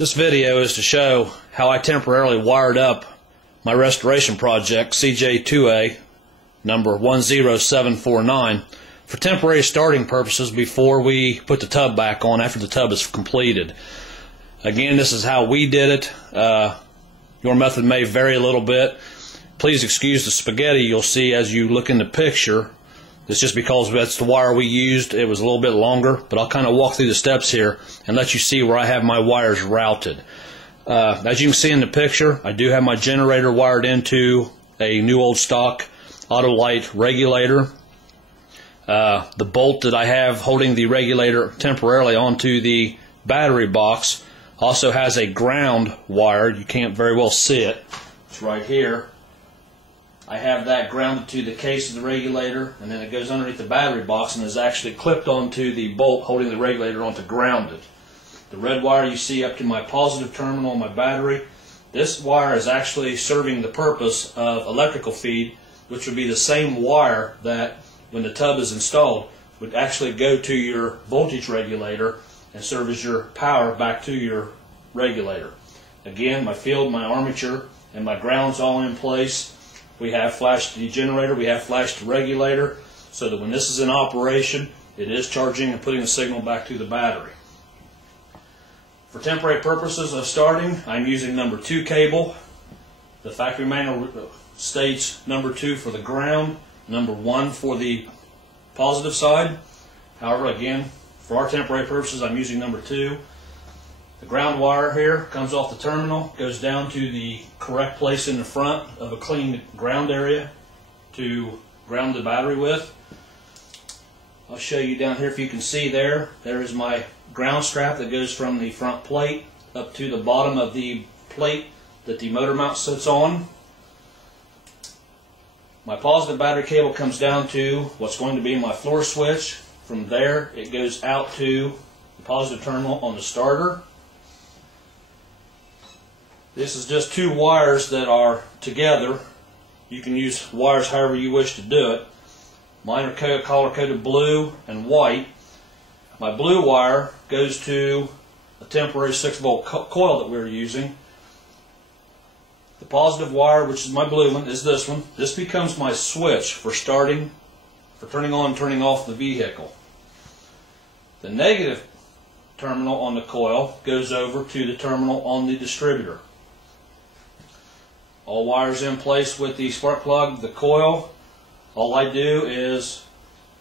This video is to show how I temporarily wired up my restoration project CJ2A number 10749 for temporary starting purposes before we put the tub back on after the tub is completed. Again, this is how we did it. Your method may vary a little bit. Please excuse the spaghetti you'll see as you look in the picture. It's just because that's the wire we used. It was a little bit longer, but I'll kind of walk through the steps here and let you see where I have my wires routed. As you can see in the picture, I do have my generator wired into a new old stock Autolite regulator. The bolt that I have holding the regulator temporarily onto the battery box also has a ground wire. You can't very well see it. It's right here. I have that grounded to the case of the regulator, and then it goes underneath the battery box and is actually clipped onto the bolt holding the regulator onto grounded. The red wire you see up to my positive terminal on my battery, this wire is actually serving the purpose of electrical feed, which would be the same wire that when the tub is installed would actually go to your voltage regulator and serve as your power back to your regulator. Again, my field, my armature, and my ground's all in place. We have flashed the generator, we have flashed the regulator, so that when this is in operation, it is charging and putting the signal back to the battery. For temporary purposes of starting, I'm using number 2 cable. The factory manual states number 2 for the ground, number 1 for the positive side. However, again, for our temporary purposes, I'm using number 2. The ground wire here comes off the terminal, goes down to the correct place in the front of a clean ground area to ground the battery with. I'll show you down here if you can see there. There is my ground strap that goes from the front plate up to the bottom of the plate that the motor mount sits on. My positive battery cable comes down to what's going to be my floor switch. From there it goes out to the positive terminal on the starter. This is just 2 wires that are together. You can use wires however you wish to do it. Mine are color-coded blue and white. My blue wire goes to a temporary 6-volt coil that we're using. The positive wire, which is my blue one, is this one. This becomes my switch for turning on and turning off the vehicle. The negative terminal on the coil goes over to the terminal on the distributor. All wires in place with the spark plug, the coil. All I do is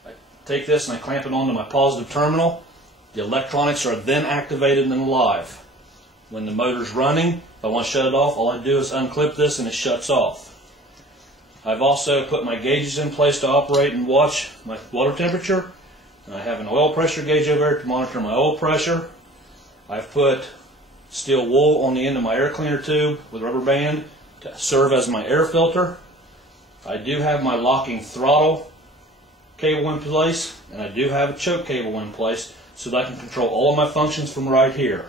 I take this and I clamp it onto my positive terminal. The electronics are then activated and alive. When the motor's running, if I want to shut it off, all I do is unclip this and it shuts off. I've also put my gauges in place to operate and watch my water temperature. And I have an oil pressure gauge over there to monitor my oil pressure. I've put steel wool on the end of my air cleaner tube with a rubber band to serve as my air filter. I do have my locking throttle cable in place, and I do have a choke cable in place so that I can control all of my functions from right here.